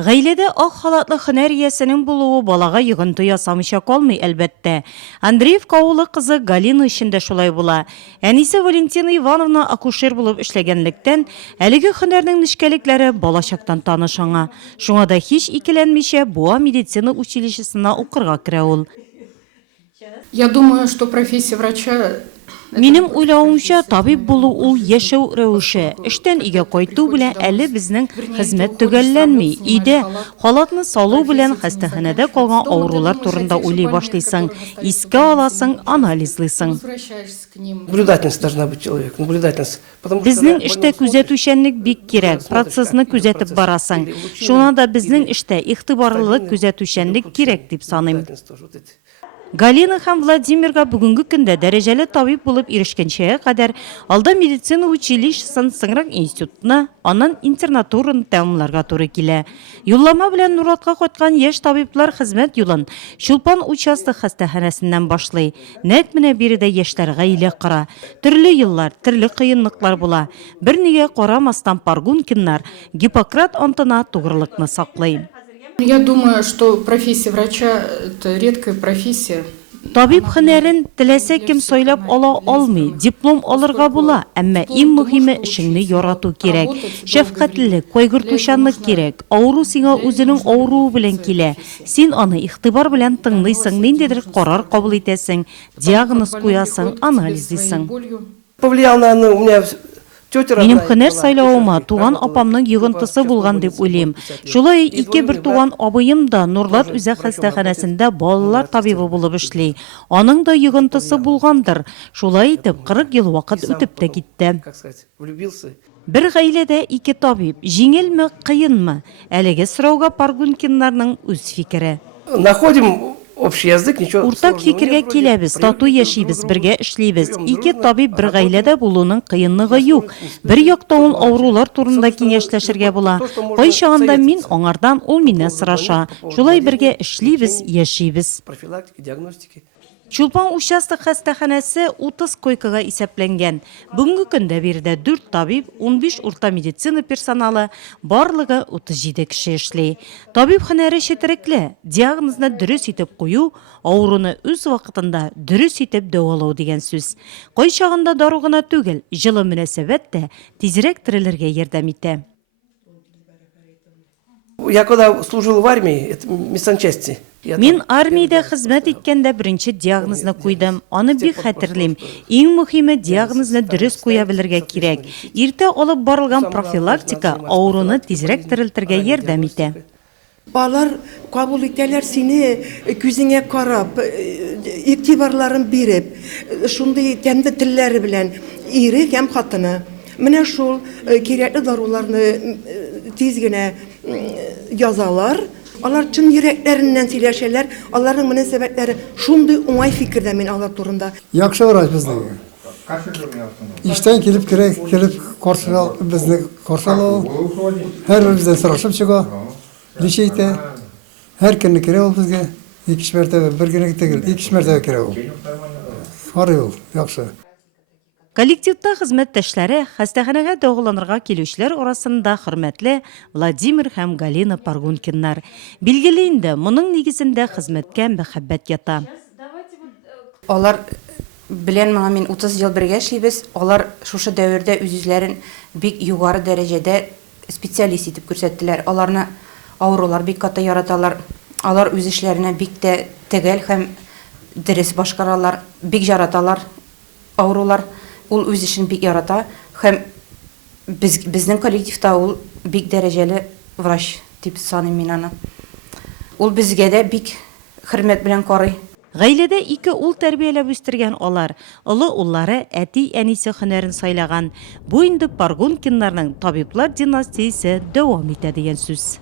Гаиләдә ак халатлы һөнәр иясенең булуы балага йогынты ясамыйча калмый, әлбәттә. Андреевка авылы кызы Галина өчен дә шулай була. Әнисе Валентина Ивановна акушер булып эшләгәнлектән, әлеге һөнәрнең нечкәлекләре балачактан таныш аңа. Шуңа да һич икеләнмичә Буа медицина училищесына укырга керә ул. Я думаю, что профессия врача... Минем уйлавымча, табиб булу ул яшәү рәвеше. Эштән өйгә кайту белән әле безнең хезмәт төгәлләнми. Өйдә халатны салу белән хастаханәдә калган авырулар турында уйлый башлыйсың, искә аласың, анализлыйсың. Наблюдательность должна быть человек, наблюдательность. Безнең эштә күзәтүчәнлек бик кирәк, процессны күзәтеп барасың. Шуңа да безнең эштә игътибарлылык, күзәтүчәнлек кирәк дип саныйм. Галина һәм Владимирга бүгенге көндә дәрәҗәле табиб булып ирешкәнчәгә кадәр алда медицина училищесын соңрак институтына, аннан интернатураны тәмамларга туры килә. Юллама белән Нуратка кайткан яшь табиблар хезмәт юлын Чулпан участок хастаханәсеннән башлый. Нәкъ менә биредә яшьләр гаилә кора. Төрле еллар, төрле кыенлыклар була. Бернигә карамастан Паргункиннар Гиппократ антына тугрылыкны саклый. Я думаю, что профессия врача – это редкая профессия. Табиб һөнәрен теләсә кем сайлап ала алмый, диплом алырга була, әмма иң мөһиме эшеңне ярату кирәк. Шәфкатьлелек, кайгыртучанлык кирәк. Авыру сиңа үзенең авыруы белән килә. Син аны игътибар белән тыңлыйсың, ниндидер карар кабул итәсең, диагноз куясың, анализлыйсың. Повлиял на у меня Минем һөнәр сайлавыма туган апамның йогынтысы булган дип уйлыйм. Шулай ике бер туган абыем да Нурлат үзәк хастаханәсендә балалар табибы булып эшли. Аның да йогынтысы булгандыр. Шулай итеп 40 ел вакыт үтеп тә китте. Бер гаиләдә ике табиб, җиңелме, кыенмы? Әлеге сорауга Паргункиннарның үз фикере. Находим общий язык, ничего. Уртак фикергә киләбез, тату яшибез, бергә эшлибез. Ике табиб бер гаиләдә булуның кыенлыгы юк. Бер якта ул авырулар турында киңәшләшергә була. Кайчагында мин аңардан, ул миннән сораша. Шулай бергә эшлибез, яшибез. Профилактики, диагностики. Чулпан участок хастаханәсе 30 койкага исәпләнгән. Бүгенге көндә биредә 4 табиб, 15 урта медицина персоналы, барлыгы 37 кеше эшли. Табиб һөнәре четерекле, диагнозны дөрес итеп кую, авыруны үз вакытында дөрес итеп дәвалау дигән сүз. Кайчагында дару гына түгел, җылы мөнәсәбәт тә тизрәк терелергә ярдәм итә. Я когда служил в армии, это медсанчасти. Мин армиядә хезмәт иткәндә беренче диагнозны куйдым. Аны бик хәтерлим. Иң мөһиме диагнозны дөрес куя белергә кирәк. Иртә алып барылган профилактика авыруны тизрәк терелтергә ярдәм итә. Балалар кабул итәләр сине күзеңә карап, игътибарларын биреп, шундый тәмле телләре белән ире һәм хатыны. Менә шул кирәкле даруларны тиз генә язалар. Алар чын йөрәкләреннән сөйләшәләр, аларның мөнәсәбәтләре шундый уңай фикердә мин алар турында. Яхшы врач безнең. Иштән килеп керәк, килеп каршылау безне каршылау. Һәрберебездән сорашып чыга. Ничә итә? Һәр көнне керә ул безгә. 2 мәртәбә, бер генә түгел, 2 мәртәбә керә ул. Харый ул, яхшы. Коллективта хезмәттәшләре хастаханәгә дәваланырга килүчеләр арасында хөрмәтле Владимир һәм Галина Паргункиннар. Билгеле инде, моның нигезендә хезмәткә мәхәббәт ята. Алар белән мин 30 ел бергә эшлибез. Алар шушы дәвердә үзләрен бик югары дәрәҗәдә специалист итеп күрсәттеләр. Аларны авырулар бик каты яраталар. Алар үз эшләренә бик тә төгәл һәм дөрес башкаралар, бик яраталар авырулар. Ул үз эшен бик ярата һәм безнең коллективта ул бик дәрәҗәле врач дип саныйм мин аны. Ул безгә дә бик хөрмәт белән карый. Гаиләдә ике ул тәрбияләп үстергән алар. Олы уллары әти-әнисе һөнәрен сайлаган. Бу инде Паргункиннарның табиблар династиясе дәвам итә дигән сүз.